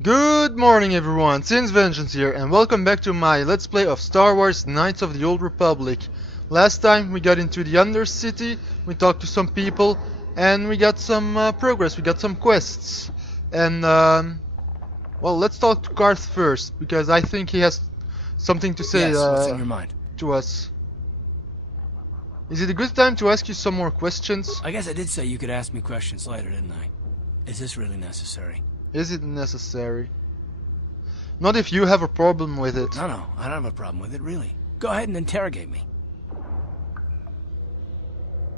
Good morning everyone, Sin's Vengeance here, and welcome back to my Let's Play of Star Wars Knights of the Old Republic. Last time we got into the undercity, we talked to some people, and we got some progress, we got some quests. And, well, let's talk to Garth first, because I think he has something to say Yes, what's in your mind? to us. Is it a good time to ask you some more questions? I guess I did say you could ask me questions later, didn't I? Is this really necessary? Is it necessary? Not if you have a problem with it. No, I don't have a problem with it, really. Go ahead and interrogate me.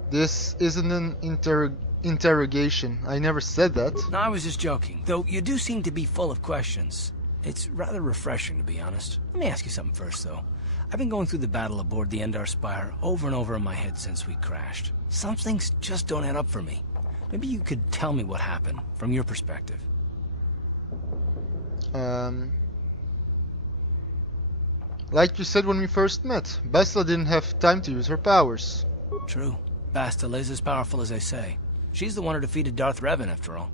This isn't an interrogation. I never said that. No, I was just joking. Though you do seem to be full of questions. It's rather refreshing, to be honest. Let me ask you something first, though. I've been going through the battle aboard the Endar Spire over and over in my head since we crashed. Some things just don't add up for me. Maybe you could tell me what happened, from your perspective. Like you said when we first met, Bastila didn't have time to use her powers. True. Bastila is as powerful as they say. She's the one who defeated Darth Revan, after all.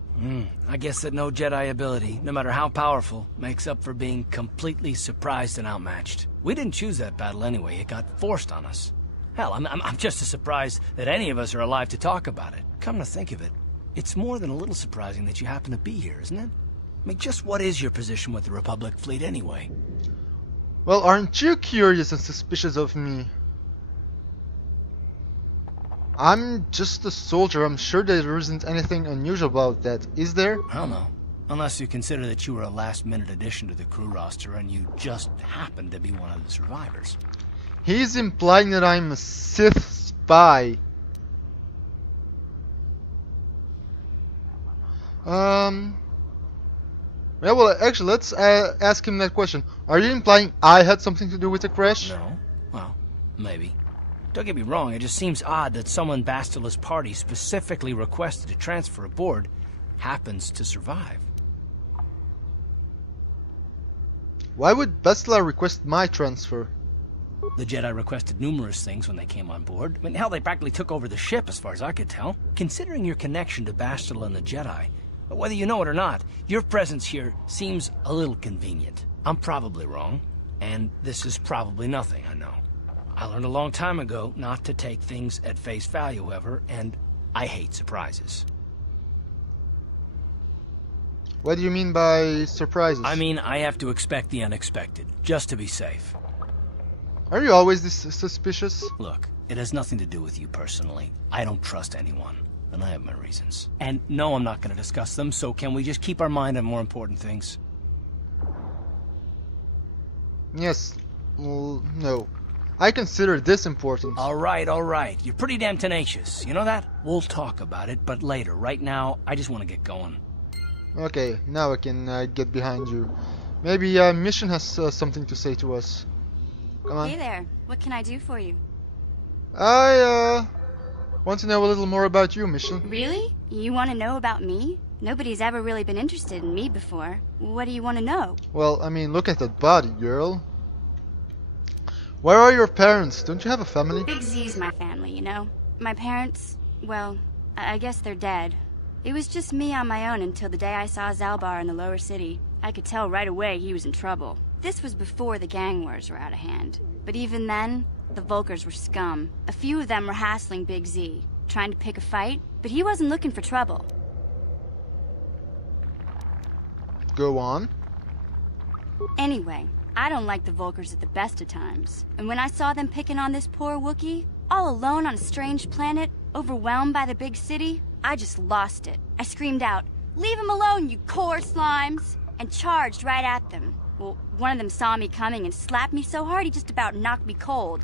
I guess that no Jedi ability, no matter how powerful, makes up for being completely surprised and outmatched. We didn't choose that battle anyway. It got forced on us. Hell, I'm just as surprised that any of us are alive to talk about it. Come to think of it, it's more than a little surprising that you happen to be here, isn't it? I mean, just what is your position with the Republic fleet anyway? Well, aren't you curious and suspicious of me? I'm just a soldier. I'm sure there isn't anything unusual about that, is there? I don't know. Unless you consider that you were a last-minute addition to the crew roster and you just happened to be one of the survivors. He's implying that I'm a Sith spy. Yeah, well, actually, let's ask him that question. Are you implying I had something to do with the crash? No? Well, maybe. Don't get me wrong, it just seems odd that someone Bastila's party specifically requested to transfer aboard happens to survive. Why would Bastila request my transfer? The Jedi requested numerous things when they came on board. I mean, hell, they practically took over the ship as far as I could tell. Considering your connection to Bastila and the Jedi, whether you know it or not, your presence here seems a little convenient. I'm probably wrong, and this is probably nothing, I know. I learned a long time ago not to take things at face value, however, and I hate surprises. What do you mean by surprises? I mean, I have to expect the unexpected, just to be safe. Are you always this suspicious? Look, it has nothing to do with you personally. I don't trust anyone, and I have my reasons. And no, I'm not going to discuss them, so can we just keep our mind on more important things? Yes. Well, no. I consider this important. All right. You're pretty damn tenacious. You know that? We'll talk about it, but later. Right now, I just want to get going. Okay, now I can get behind you. Maybe Mission has something to say to us. Come on. Hey there, what can I do for you? I want to know a little more about you, Mission. Really? You want to know about me? Nobody's ever really been interested in me before. What do you want to know? Well, I mean, look at that body, girl. Where are your parents? Don't you have a family? Big Z's my family, you know? My parents, well, I guess they're dead. It was just me on my own until the day I saw Zalbar in the lower city. I could tell right away he was in trouble. This was before the gang wars were out of hand. But even then, the Vulkars were scum. A few of them were hassling Big Z, trying to pick a fight, but he wasn't looking for trouble. Go on. Anyway, I don't like the Vulkars at the best of times. And when I saw them picking on this poor Wookiee, all alone on a strange planet, overwhelmed by the big city, I just lost it. I screamed out, "Leave him alone, you core slimes!" and charged right at them. Well, one of them saw me coming and slapped me so hard he just about knocked me cold.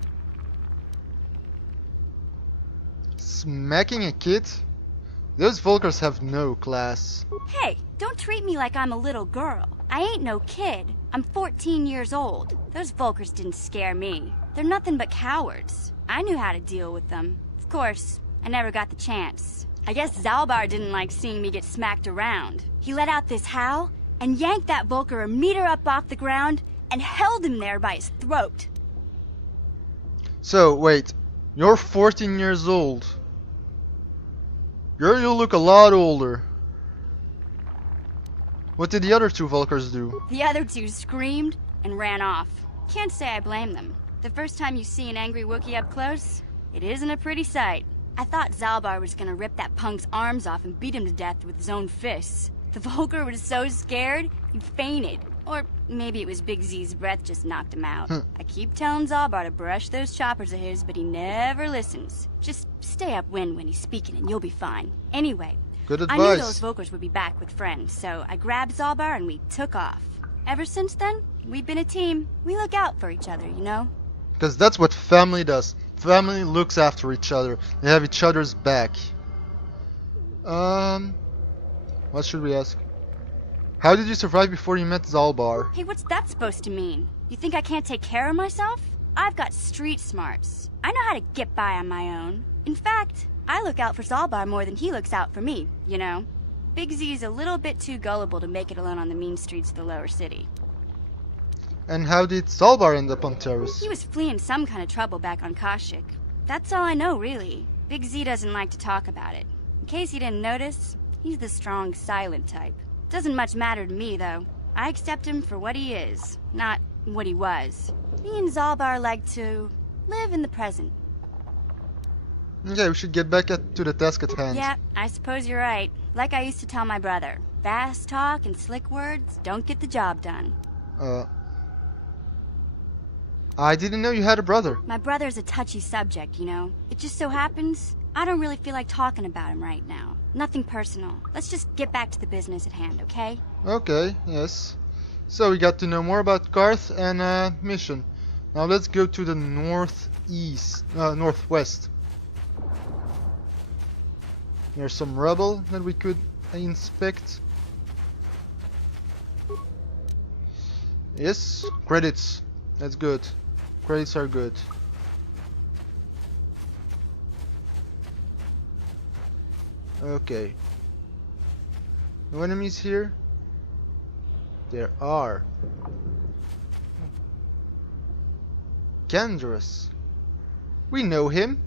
Smacking a kid? Those Vulkars have no class. Hey, don't treat me like I'm a little girl. I ain't no kid. I'm 14 years old. Those Vulkars didn't scare me. They're nothing but cowards. I knew how to deal with them. Of course, I never got the chance. I guess Zalbar didn't like seeing me get smacked around. He let out this howl and yanked that Vulkar a meter up off the ground and held him there by his throat. So, wait. You're 14 years old. Girl, you look a lot older. What did the other two Volkers do? The other two screamed and ran off. Can't say I blame them. The first time you see an angry Wookiee up close, it isn't a pretty sight. I thought Zalbar was gonna rip that punk's arms off and beat him to death with his own fists. The Volker was so scared, he fainted. Or maybe it was Big Z's breath just knocked him out. I keep telling Zalbar to brush those choppers of his, but he never listens. Just stay upwind when he's speaking and you'll be fine. Anyway, Good I knew advice. those Volkers would be back with friends, so I grabbed Zalbar and we took off. Ever since then, we've been a team. We look out for each other, you know? Because that's what family does. Family looks after each other. They have each other's back. What should we ask? How did you survive before you met Zalbar? Hey, what's that supposed to mean? You think I can't take care of myself? I've got street smarts. I know how to get by on my own. In fact, I look out for Zalbar more than he looks out for me, you know? Big Z's a little bit too gullible to make it alone on the mean streets of the lower city. And how did Zalbar end up on Terrace? He was fleeing some kind of trouble back on Kashyyyk. That's all I know, really. Big Z doesn't like to talk about it. In case you didn't notice, he's the strong, silent type. Doesn't much matter to me, though. I accept him for what he is, not what he was. Me and Zalbar like to live in the present. Okay, we should get back to the task at hand. Yeah, I suppose you're right. Like I used to tell my brother, fast talk and slick words don't get the job done. I didn't know you had a brother. My brother's a touchy subject, you know. It just so happens I don't really feel like talking about him right now. Nothing personal. Let's just get back to the business at hand, okay? Okay, yes. So we got to know more about Karth and mission. Now let's go to the northwest. There's some rubble that we could inspect. Yes, credits. That's good. Credits are good. Okay. No enemies here? There are. Gandrus. We know him.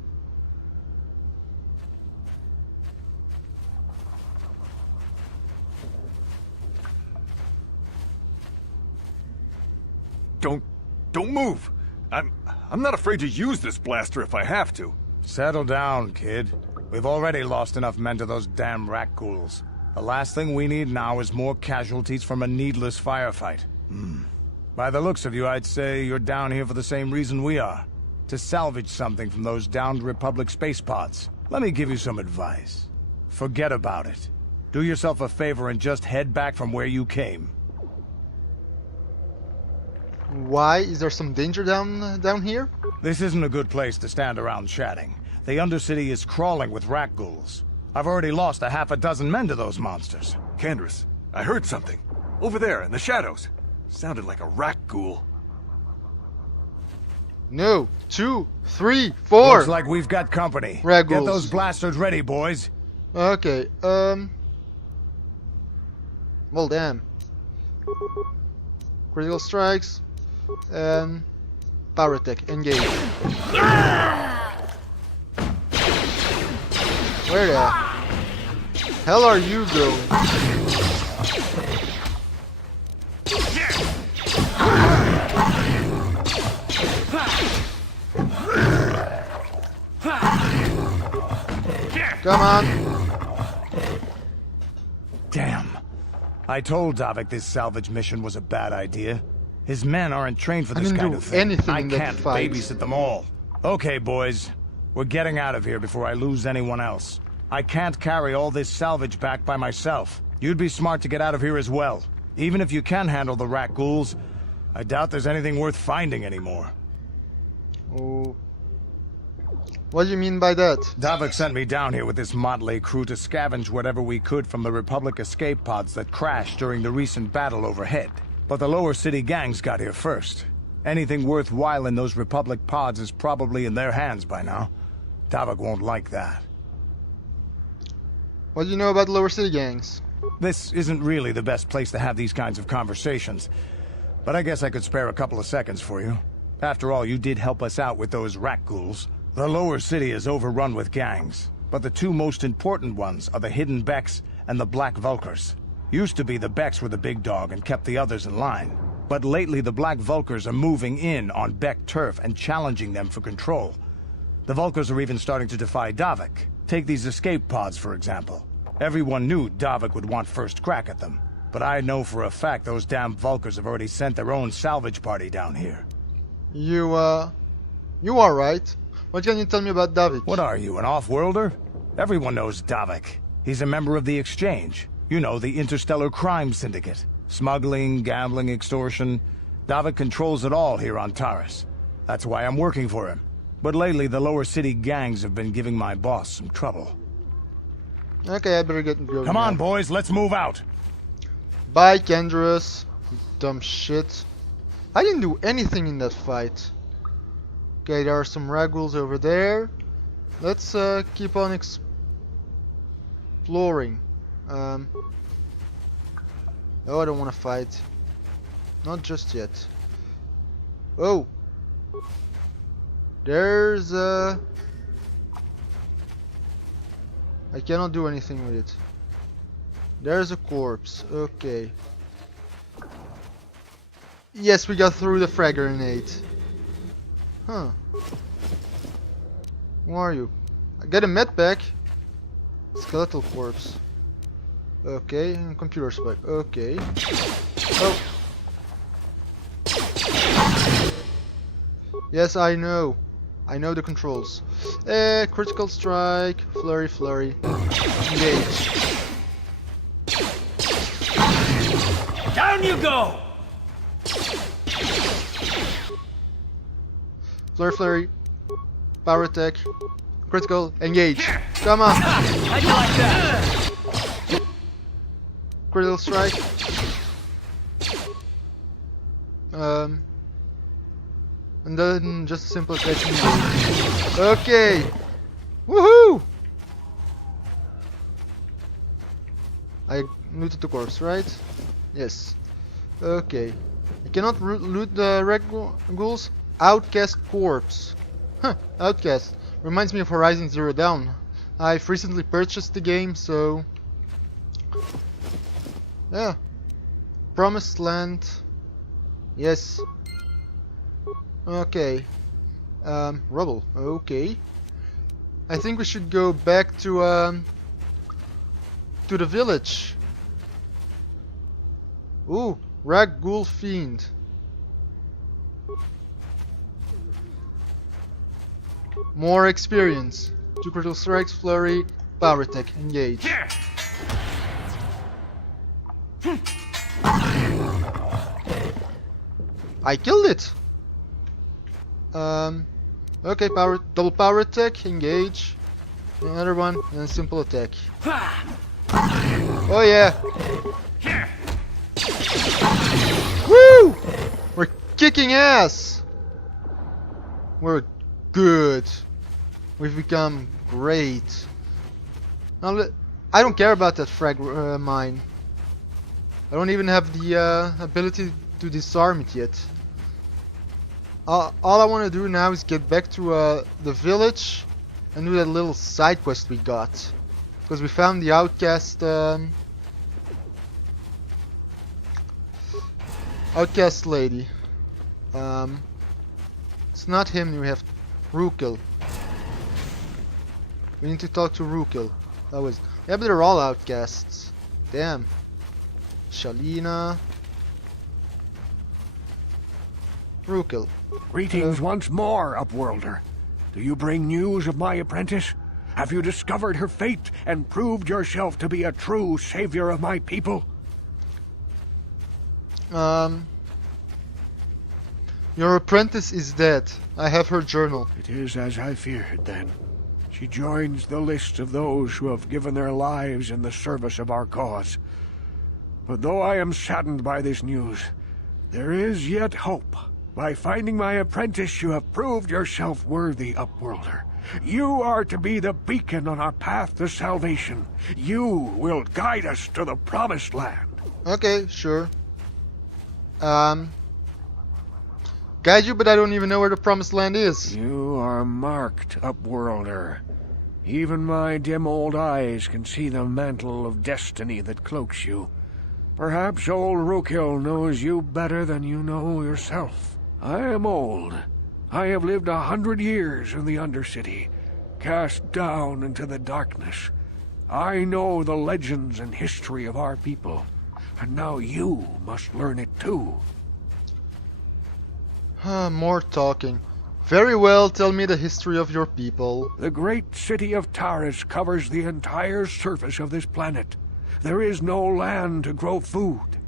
Don't move. I'm not afraid to use this blaster if I have to. Settle down, kid. We've already lost enough men to those damn Rakghouls. The last thing we need now is more casualties from a needless firefight. By the looks of you, I'd say you're down here for the same reason we are. To salvage something from those downed Republic space pods. Let me give you some advice. Forget about it. Do yourself a favor and just head back from where you came. Why? Is there some danger down here? This isn't a good place to stand around chatting. The undercity is crawling with Rakghouls. I've already lost a half a dozen men to those monsters. Candace, I heard something. Over there, in the shadows. Sounded like a Rakghoul. No. 2, 3, 4. Looks like we've got company. Rakghouls. Get those blasters ready, boys. Okay, well, damn. Critical strikes. And power attack. Engage. Where the hell are you going? Come on. Damn. I told Davik this salvage mission was a bad idea. His men aren't trained for this didn't kind do of thing. anything I in that can't fight. babysit them all. Okay, boys. We're getting out of here before I lose anyone else. I can't carry all this salvage back by myself. You'd be smart to get out of here as well. Even if you can handle the Rakghouls, I doubt there's anything worth finding anymore. Oh. What do you mean by that? Davik sent me down here with this motley crew to scavenge whatever we could from the Republic escape pods that crashed during the recent battle overhead. But the lower city gangs got here first. Anything worthwhile in those Republic pods is probably in their hands by now. Davik won't like that. What do you know about the lower city gangs? This isn't really the best place to have these kinds of conversations. But I guess I could spare a couple of seconds for you. After all, you did help us out with those Rakghouls. The lower city is overrun with gangs, but the two most important ones are the Hidden Becks and the Black Vulkars. Used to be the Becks were the big dog and kept the others in line. But lately the Black Vulkars are moving in on Beck turf and challenging them for control. The Vulkars are even starting to defy Davik. Take these escape pods, for example. Everyone knew Davik would want first crack at them. But I know for a fact those damn Vulkars have already sent their own salvage party down here. You are right. What can you tell me about Davik? What are you, an off-worlder? Everyone knows Davik. He's a member of the Exchange. You know, the interstellar crime syndicate. Smuggling, gambling, extortion. Davik controls it all here on Taris. That's why I'm working for him. But lately, the lower city gangs have been giving my boss some trouble. Okay, I better get going. Come on, boys, let's move out. Bye, Kendrus. You dumb shit. I didn't do anything in that fight. Okay, there are some Rakghouls over there. Let's keep on exploring. Oh, I don't want to fight. Not just yet. Oh! There's I cannot do anything with it. There's a corpse. Okay. Yes, we got through the frag grenade. Huh. Who are you? I got a med pack. Skeletal corpse. Okay, and computer spike. Okay. Oh. Yes, I know. I know the controls. Critical strike, flurry, flurry. Engage. Down you go! Flurry, flurry. Power attack. Critical, engage. Come on. How'd you like that? Critical strike. And then just a simple attack. Engage. Okay. Woohoo! I looted the corpse, right? Yes. Okay. I cannot loot the Rakghouls. Outcast corpse. Huh, Outcast. Reminds me of Horizon Zero Dawn. I've recently purchased the game, so... Yeah. Promised Land. Yes. Okay. Rubble. Okay. I think we should go back to the village. Ooh, Rakghoul Fiend. More experience. 2 critical strikes, flurry, power attack, engage. I killed it. Okay, double power attack, engage. Another one, and then simple attack. Oh yeah. Woo! We're kicking ass. We're good. We've become great. Now, I don't care about that frag mine. I don't even have the ability to disarm it yet. All I want to do now is get back to the village and do that little side quest we got. Because we found the outcast outcast lady. It's not him, we have Rakghoul. We need to talk to Rakghoul. That was... Yeah, but they're all outcasts. Damn. Shalina. Rakghoul. Greetings once more, Upworlder. Do you bring news of my apprentice? Have you discovered her fate and proved yourself to be a true savior of my people? Your apprentice is dead. I have her journal. It is as I feared, then. She joins the list of those who have given their lives in the service of our cause. But though I am saddened by this news, there is yet hope. By finding my apprentice, you have proved yourself worthy, Upworlder. You are to be the beacon on our path to salvation. You will guide us to the Promised Land. Okay, sure. Guide you, but I don't even know where the Promised Land is. You are marked, Upworlder. Even my dim old eyes can see the mantle of destiny that cloaks you. Perhaps old Rakghoul knows you better than you know yourself. I am old. I have lived 100 years in the undercity, cast down into the darkness. I know the legends and history of our people, and now you must learn it too. More talking. Very well, tell me the history of your people. The great city of Taris covers the entire surface of this planet. There is no land to grow food.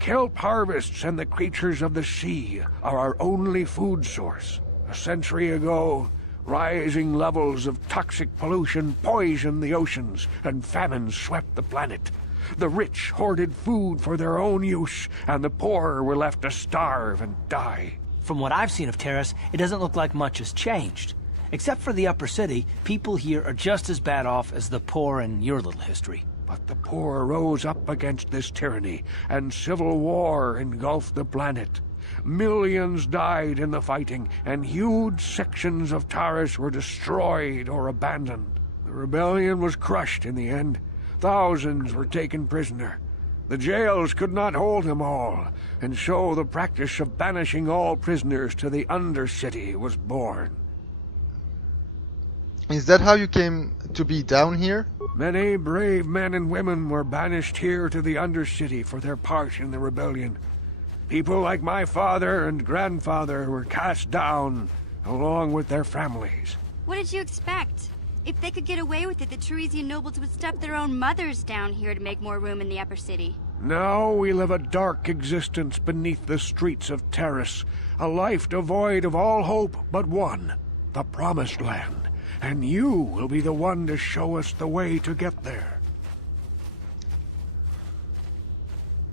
Kelp harvests and the creatures of the sea are our only food source. A century ago, rising levels of toxic pollution poisoned the oceans, and famine swept the planet. The rich hoarded food for their own use, and the poor were left to starve and die. From what I've seen of Taris, it doesn't look like much has changed. Except for the upper city, people here are just as bad off as the poor in your little history. But the poor rose up against this tyranny, and civil war engulfed the planet. Millions died in the fighting, and huge sections of Taris were destroyed or abandoned. The rebellion was crushed in the end. Thousands were taken prisoner. The jails could not hold them all, and so the practice of banishing all prisoners to the undercity was born. Is that how you came to be down here? Many brave men and women were banished here to the undercity for their part in the rebellion. People like my father and grandfather were cast down, along with their families. What did you expect? If they could get away with it, the Teresian nobles would stuff their own mothers down here to make more room in the upper city. Now we live a dark existence beneath the streets of Taris, a life devoid of all hope but one, the Promised Land. And you will be the one to show us the way to get there.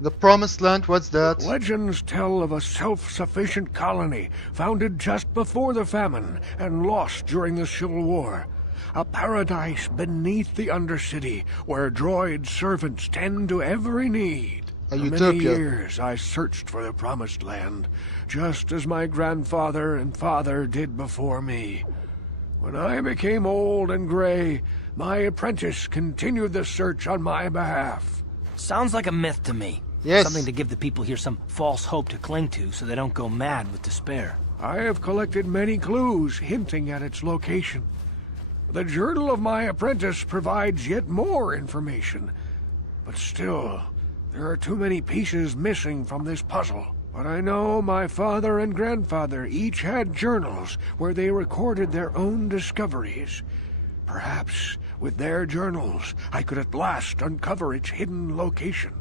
The Promised Land, what's that? Legends tell of a self-sufficient colony founded just before the famine and lost during the Civil War. A paradise beneath the Undercity where droid servants tend to every need. A For utopia. many years I searched for the Promised Land, just as my grandfather and father did before me. When I became old and gray, my apprentice continued the search on my behalf. Sounds like a myth to me. Yes. Something to give the people here some false hope to cling to so they don't go mad with despair. I have collected many clues hinting at its location. The journal of my apprentice provides yet more information. But still, there are too many pieces missing from this puzzle. But I know my father and grandfather each had journals where they recorded their own discoveries. Perhaps with their journals, I could at last uncover its hidden location.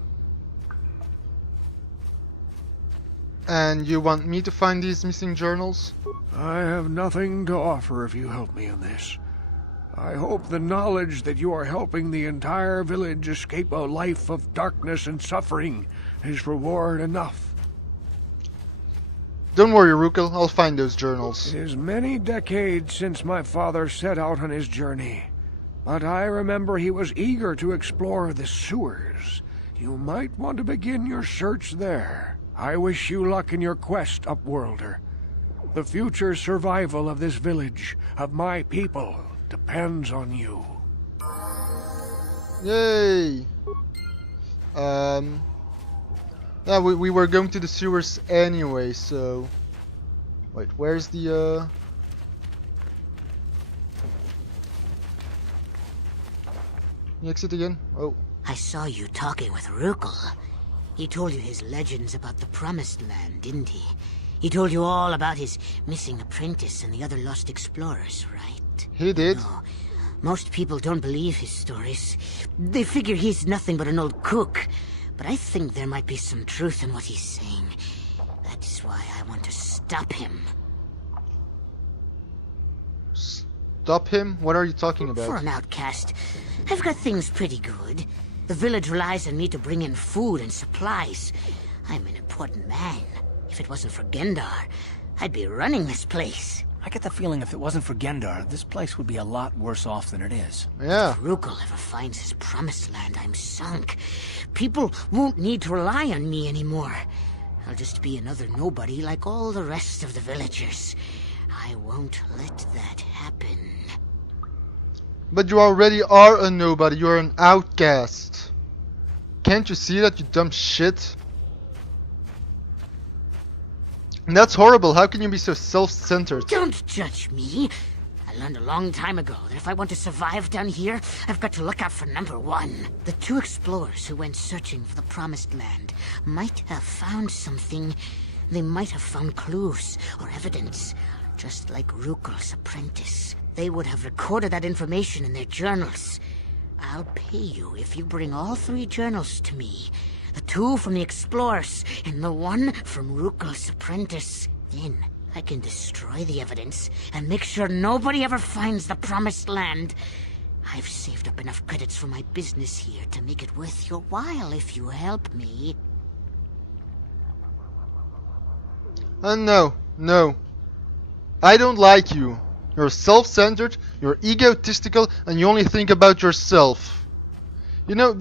And you want me to find these missing journals? I have nothing to offer if you help me in this. I hope the knowledge that you are helping the entire village escape a life of darkness and suffering is reward enough. Don't worry, Rakghouls, I'll find those journals. It is many decades since my father set out on his journey, but I remember he was eager to explore the sewers. You might want to begin your search there. I wish you luck in your quest, Upworlder. The future survival of this village, of my people, depends on you. Yay! Yeah, we were going to the sewers anyway, so... Wait, where's the, the exit again? Oh. I saw you talking with Rakghoul. He told you his legends about the Promised Land, didn't he? He told you all about his missing apprentice and the other lost explorers, right? He did. No, most people don't believe his stories. They figure he's nothing but an old cook. But I think there might be some truth in what he's saying. That is why I want to stop him. Stop him? What are you talking about? For an outcast, I've got things pretty good. The village relies on me to bring in food and supplies. I'm an important man. If it wasn't for Gendar, I'd be running this place. I get the feeling if it wasn't for Gendar, this place would be a lot worse off than it is. Yeah. If Rakghoul ever finds his Promised Land, I'm sunk. People won't need to rely on me anymore. I'll just be another nobody like all the rest of the villagers. I won't let that happen. But you already are a nobody, you're an outcast. Can't you see that, you dumb shit? And that's horrible. How can you be so self-centered? Don't judge me. I learned a long time ago that if I want to survive down here, I've got to look out for number one. The two explorers who went searching for the Promised Land might have found something. They might have found clues or evidence, just like Rakghouls' apprentice. They would have recorded that information in their journals. I'll pay you if you bring all 3 journals to me. The 2 from the explorers and the 1 from Rakghouls' apprentice. Then I can destroy the evidence and make sure nobody ever finds the Promised Land. I've saved up enough credits for my business here to make it worth your while if you help me. No, no. I don't like you. You're self-centered, you're egotistical, and you only think about yourself. You know,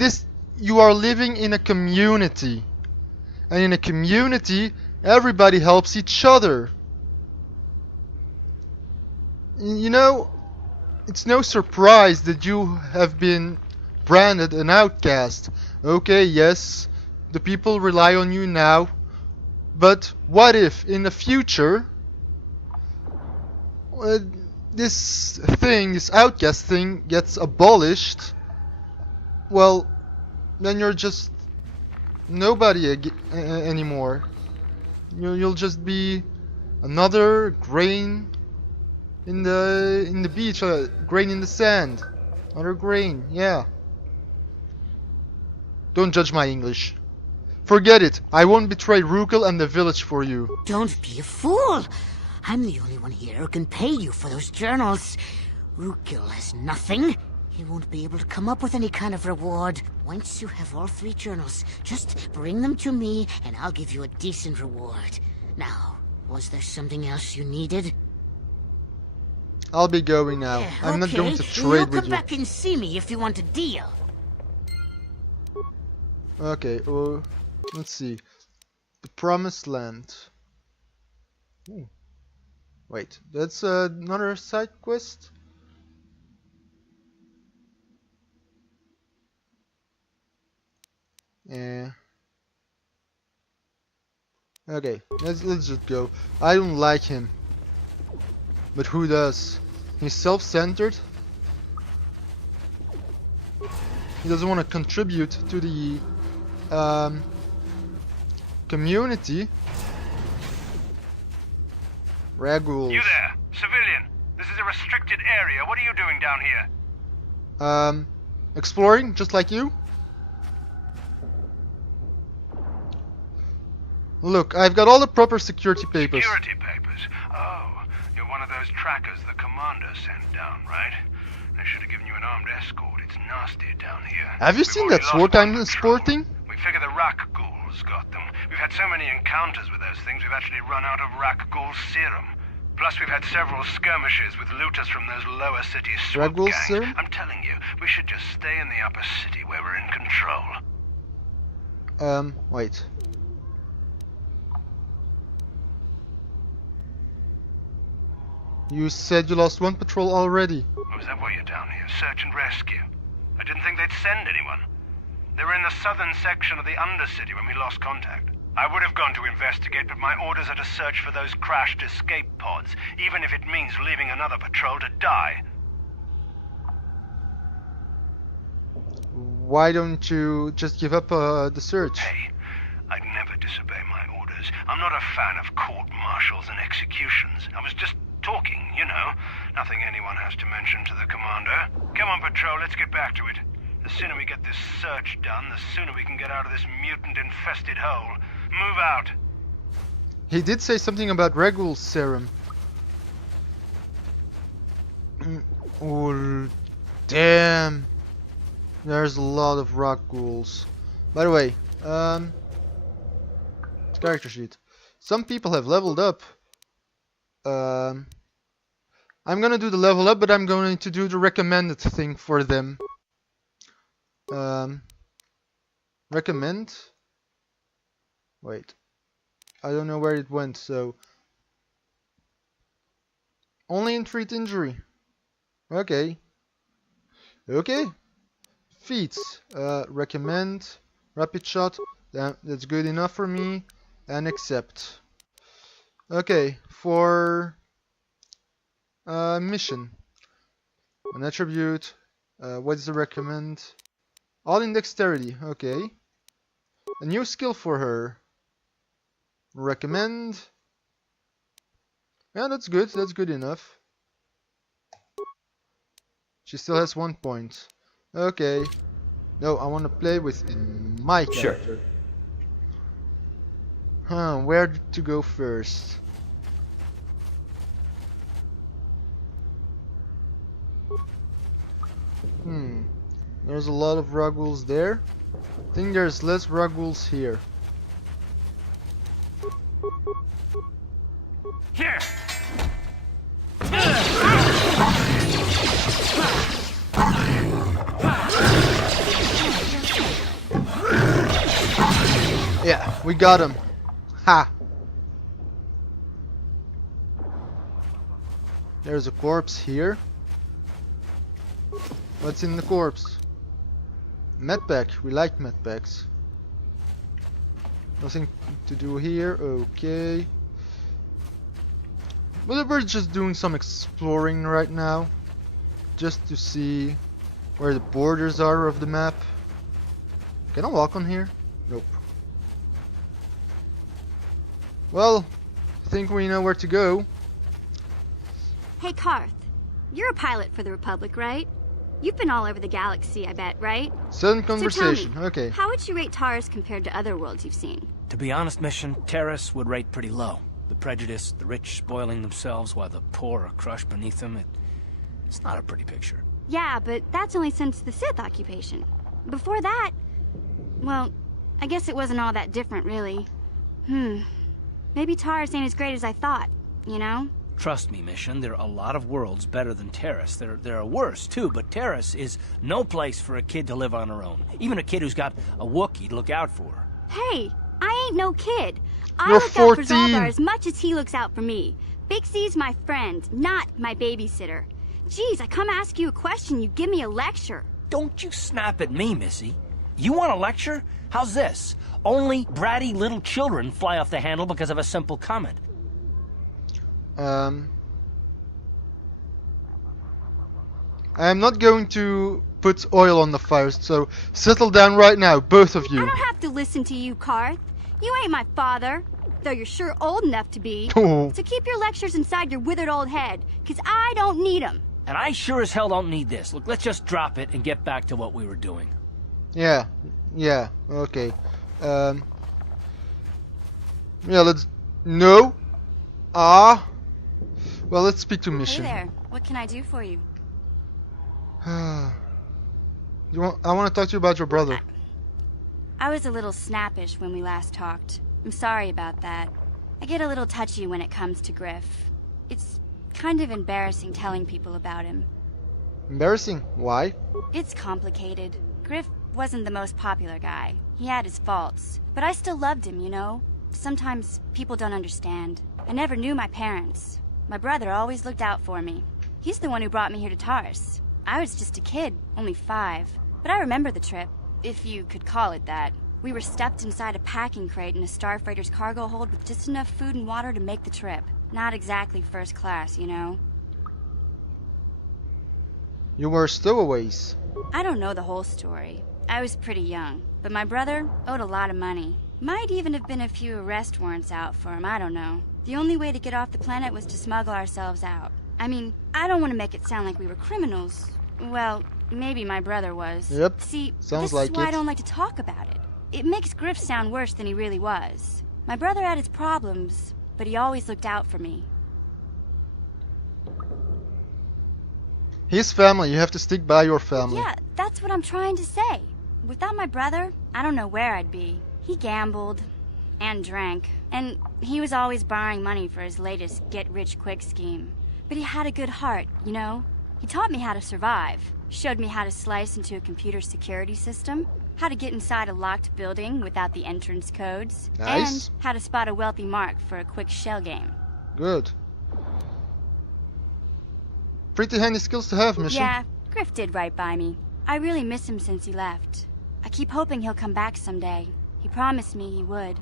you are living in a community. And in a community, everybody helps each other. You know, it's no surprise that you have been branded an outcast. Okay, yes, the people rely on you now. But what if, in the future, this outcast thing gets abolished? Well, then you're just nobody anymore. You'll just be another grain in the beach, grain in the sand, another grain. Yeah. Don't judge my English. Forget it. I won't betray Rakghoul and the village for you. Don't be a fool. I'm the only one here who can pay you for those journals. Rakghoul has nothing. He won't be able to come up with any kind of reward. Once you have all 3 journals, just bring them to me and I'll give you a decent reward. Now, was there something else you needed? I'll be going now. I'm not going to trade with you. Come back and see me if you want a deal. Okay, let's see. The Promised Land. Ooh. Wait, that's another side quest? Yeah. Okay, let's just go. I don't like him. But who does? He's self-centered. He doesn't want to contribute to the community. Rakghouls. You there, civilian. This is a restricted area. What are you doing down here? Exploring, just like you. Look, I've got all the proper security papers. Security papers? Oh, you're one of those trackers the commander sent down, right? They should have given you an armed escort. It's nasty down here. Have you seen that sword I'm sporting? We figure the Rakghouls got them. We've had so many encounters with those things, we've actually run out of Rakghoul serum. Plus, we've had several skirmishes with looters from those lower city swamp Rakghoul gangs. serum? I'm telling you, we should just stay in the upper city where we're in control. Wait. You said you lost 1 patrol already. Oh, is that why you're down here? Search and rescue? I didn't think they'd send anyone. They were in the southern section of the undercity when we lost contact. I would have gone to investigate, but my orders are to search for those crashed escape pods, even if it means leaving another patrol to die. Why don't you just give up the search? Hey, I'd never disobey my orders. I'm not a fan of court-martials and executions. I was just talking, you know. Nothing anyone has to mention to the commander. Come on, patrol, let's get back to it. The sooner we get this search done, the sooner we can get out of this mutant-infested hole. Move out. He did say something about Rakghoul serum. Oh, damn. There's a lot of Rakghouls. By the way, character sheet. Some people have leveled up. I'm gonna do the level up, but I'm going to do the recommended thing for them. Recommend? Wait. I don't know where it went, so... Only in treat injury. Okay. Okay. Feats. Recommend. Rapid shot. That's good enough for me. And accept. Okay, for mission. An attribute. What is the recommend? All in dexterity. Okay. A new skill for her. Recommend. Yeah, that's good. That's good enough. She still has 1 point. Okay. No, I want to play with my character. Huh, where to go first? There's a lot of Rakghouls there. I think there's less Rakghouls here. Here. Yeah, we got him. Ha! There's a corpse here. What's in the corpse? Medpack. We like medpacks. Nothing to do here. Okay. Well, we're just doing some exploring right now. Just to see where the borders are of the map. Can I walk on here? Nope. Well, I think we know where to go. Hey, Karth. You're a pilot for the Republic, right? You've been all over the galaxy, I bet, right? Sudden conversation. So tell me, okay. how would you rate Taurus compared to other worlds you've seen? To be honest, Mission, Terrace would rate pretty low. The prejudice, the rich spoiling themselves while the poor are crushed beneath them, it's not a pretty picture. Yeah, but that's only since the Sith occupation. Before that, well, I guess it wasn't all that different, really. Maybe Taurus ain't as great as I thought, you know? Trust me, Mission, there are a lot of worlds better than Terrace. There are worse, too, but Terrace is no place for a kid to live on her own. Even a kid who's got a Wookiee to look out for her. Hey, I ain't no kid. I You're look 14. out for Zaldar as much as he looks out for me. Big C's my friend, not my babysitter. Geez, I come ask you a question, you give me a lecture. Don't you snap at me, Missy. You want a lecture? How's this? Only bratty little children fly off the handle because of a simple comment. I am not going to put oil on the fire, so settle down right now, both of you. I don't have to listen to you, Karth. You ain't my father, though you're sure old enough to be. Oh. So keep your lectures inside your withered old head, 'cause I don't need 'em. And I sure as hell don't need this. Look, let's just drop it and get back to what we were doing. Yeah, okay. Yeah, let's... No. Well, let's speak to Mission. Hey there, what can I do for you? I want to talk to you about your brother. I was a little snappish when we last talked. I'm sorry about that. I get a little touchy when it comes to Griff. It's kind of embarrassing telling people about him. Embarrassing? Why? It's complicated. Griff wasn't the most popular guy. He had his faults. But I still loved him, you know? Sometimes people don't understand. I never knew my parents. My brother always looked out for me. He's the one who brought me here to Tars. I was just a kid, only 5. But I remember the trip, if you could call it that. We were stuffed inside a packing crate in a starfreighter's cargo hold with just enough food and water to make the trip. Not exactly first class, you know? You were stowaways. I don't know the whole story. I was pretty young, but my brother owed a lot of money. Might even have been a few arrest warrants out for him, I don't know. The only way to get off the planet was to smuggle ourselves out. I mean, I don't want to make it sound like we were criminals. Well, maybe my brother was. Yep, See, sounds this like is why it. I don't like to talk about it. It makes Griff sound worse than he really was. My brother had his problems, but he always looked out for me. His family, you have to stick by your family. Yeah, that's what I'm trying to say. Without my brother, I don't know where I'd be. He gambled and drank, and he was always borrowing money for his latest get-rich-quick scheme. But he had a good heart, you know? He taught me how to survive, showed me how to slice into a computer security system, how to get inside a locked building without the entrance codes, Nice. and how to spot a wealthy mark for a quick shell game. Good. Pretty handy skills to have, Mission. Yeah, Griff did right by me. I really miss him since he left. I keep hoping he'll come back someday. He promised me he would.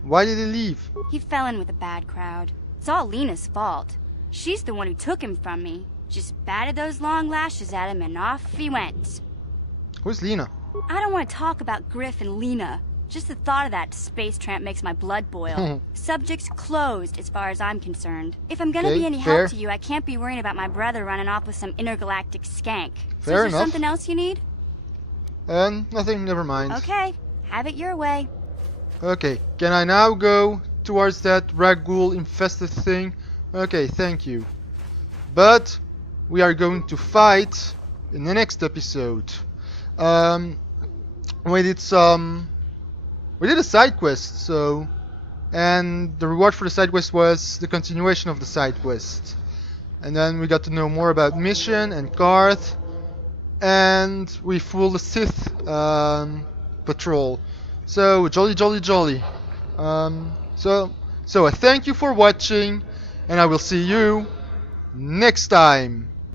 Why did he leave? He fell in with a bad crowd. It's all Lena's fault. She's the one who took him from me. Just batted those long lashes at him and off he went. Who's Lena? I don't want to talk about Griff and Lena. Just the thought of that space tramp makes my blood boil. Subject's closed as far as I'm concerned. If I'm gonna Okay, be any fair. help to you, I can't be worrying about my brother running off with some intergalactic skank. So Fair is there enough. something else you need? Nothing, never mind. Okay, have it your way. Okay, can I now go towards that Rakghoul infested thing? Okay, thank you. But we are going to fight in the next episode. We did a side quest, and the reward for the side quest was the continuation of the side quest. And then we got to know more about Mission and Karth, and we fooled the Sith patrol. So jolly, jolly, jolly. So I thank you for watching, and I will see you next time.